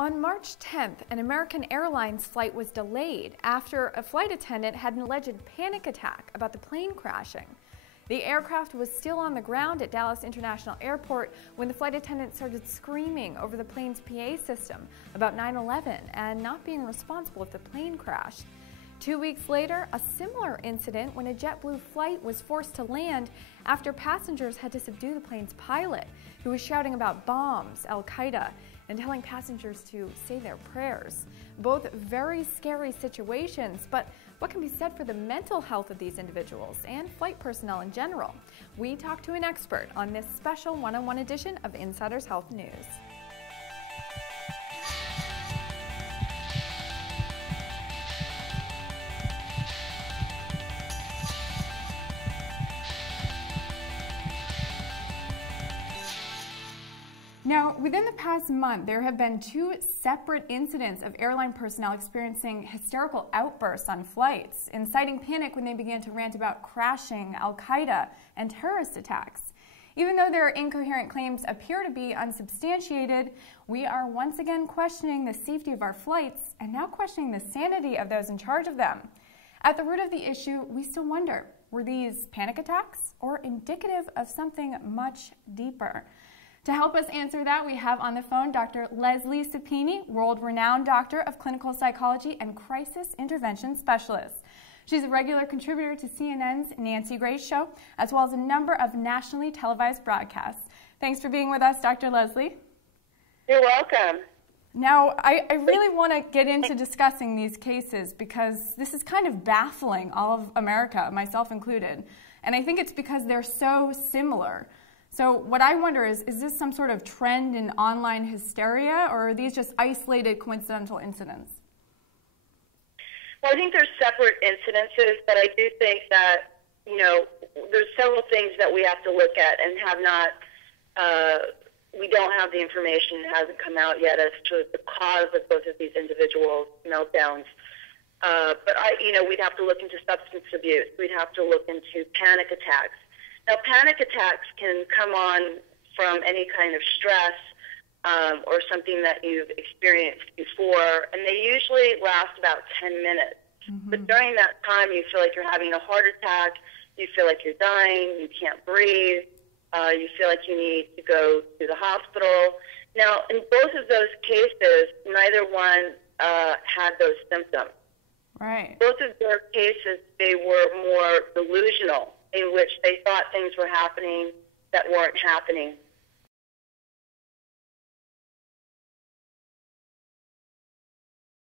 On March 10th, an American Airlines flight was delayed after a flight attendant had an alleged panic attack about the plane crashing. The aircraft was still on the ground at Dallas International Airport when the flight attendant started screaming over the plane's PA system about 9/11 and not being responsible if the plane crashed. 2 weeks later, a similar incident when a JetBlue flight was forced to land after passengers had to subdue the plane's pilot, who was shouting about bombs, Al-Qaeda, and telling passengers to say their prayers. Both very scary situations, but what can be said for the mental health of these individuals and flight personnel in general? We talked to an expert on this special one-on-one edition of Insiders Health News. Now, within the past month, there have been 2 separate incidents of airline personnel experiencing hysterical outbursts on flights, inciting panic when they began to rant about crashing, Al-Qaeda, and terrorist attacks. Even though their incoherent claims appear to be unsubstantiated, we are once again questioning the safety of our flights and now questioning the sanity of those in charge of them. At the root of the issue, we still wonder, were these panic attacks or indicative of something much deeper? To help us answer that, we have on the phone Dr. Leslie Seppinni, world-renowned doctor of clinical psychology and crisis intervention specialist. She's a regular contributor to CNN's Nancy Grace Show, as well as a number of nationally televised broadcasts. Thanks for being with us, Dr. Leslie. You're welcome. Now, I really want to get into discussing these cases because this is kind of baffling all of America, myself included. And I think it's because they're so similar. So what I wonder is this some sort of trend in online hysteria, or are these just isolated coincidental incidents? Well, I think there's separate incidences, but I do think that, there's several things that we have to look at and have not, we don't have the information, it hasn't come out yet as to the cause of both of these individual meltdowns. But we'd have to look into substance abuse. We'd have to look into panic attacks. Now, panic attacks can come on from any kind of stress or something that you've experienced before, and they usually last about 10 minutes. Mm-hmm. But during that time, you feel like you're having a heart attack, you feel like you're dying, you can't breathe, you feel like you need to go to the hospital. Now, in both of those cases, neither one had those symptoms. Right. Both of their cases, they were more delusional, in which they thought things were happening that weren't happening.